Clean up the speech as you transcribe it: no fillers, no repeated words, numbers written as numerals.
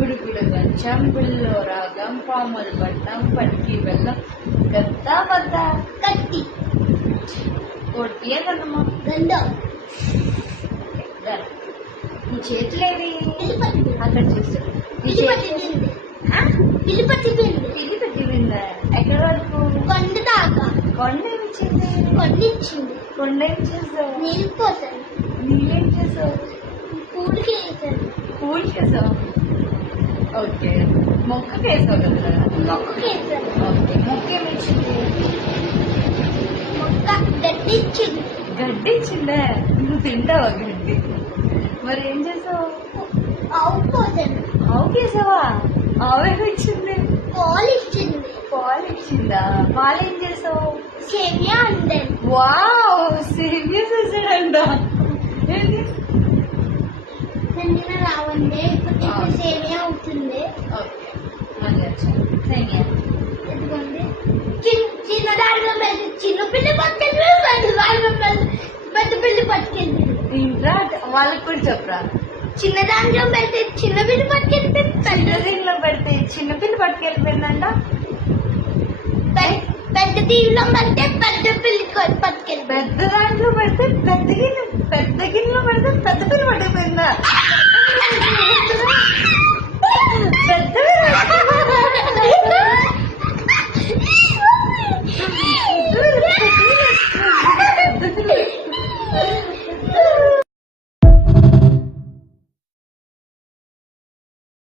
గుడుగుడుగా చంపుల్లో రాగం పాములు పట్టం పడికి వెళ్ళం గద్ద బద్ద కత్తి కొట్టియే కదమ్మా గండ నీ చేతులేవి పిలిపట్టి అక్కడ చూస్తాడు పిలిపట్టి పిలిపట్టి పిల్లి పెట్టిందా ఎక్కడ వరకు కొండ దాకా కొండ ఏమి ఇచ్చింది కొండ ఇచ్చింది కొండ ఏం చేసావు నీళ్ళు పోసాను నీళ్ళేం చేసావు పూలకి వేసాను పూలు చేసావు ఓకే మొక్కకి వేసావు కదా మొక్కకి వేసాను ఓకే మొక్క ఏమి ఇచ్చింది మొక్క గడ్డి ఇచ్చింది గడ్డి ఇచ్చిందే నువ్వు తింటావా గడ్డి మరి ఏం చేసావు ఆవు పోసాను ఆవుకి వేసావా ఆవేమి ఇచ్చింది పాలు ఇచ్చింది పాలు ఇచ్చిందా పాలు ఏం చేసావు సేమియా అందాను వావ్ సేమియా చేసాడంట ఏంటి నిన్న రావండి ఇప్పుడు సేమియా అవుతుంది ఓకే మళ్ళీ వచ్చాను సేమియా ఎందుకంటే చిన్న దాంట్లో చిన్న పిల్లి పట్టుకెళ్ళి పెద్ద పిల్లి పట్టుకెళ్ళి ఇంట్రా వాళ్ళకి కూడా చెప్పరా చిన్న దాంట్లో పెడితే చిన్న పిల్లి పట్టుకెళ్తే చిన్న దీనిలో పెడితే చిన్న పిల్ల పట్టుకెళ్ళిపోయిందంట పెద్ద దీనిలో పెడితే పెద్ద పిల్లి పట్టుకెళ్ళి పెద్ద దాంట్లో పెడితే పెద్ద గిన్నెలో పెడితే పెద్ద పిల్ల పట్టుకుపోయిందా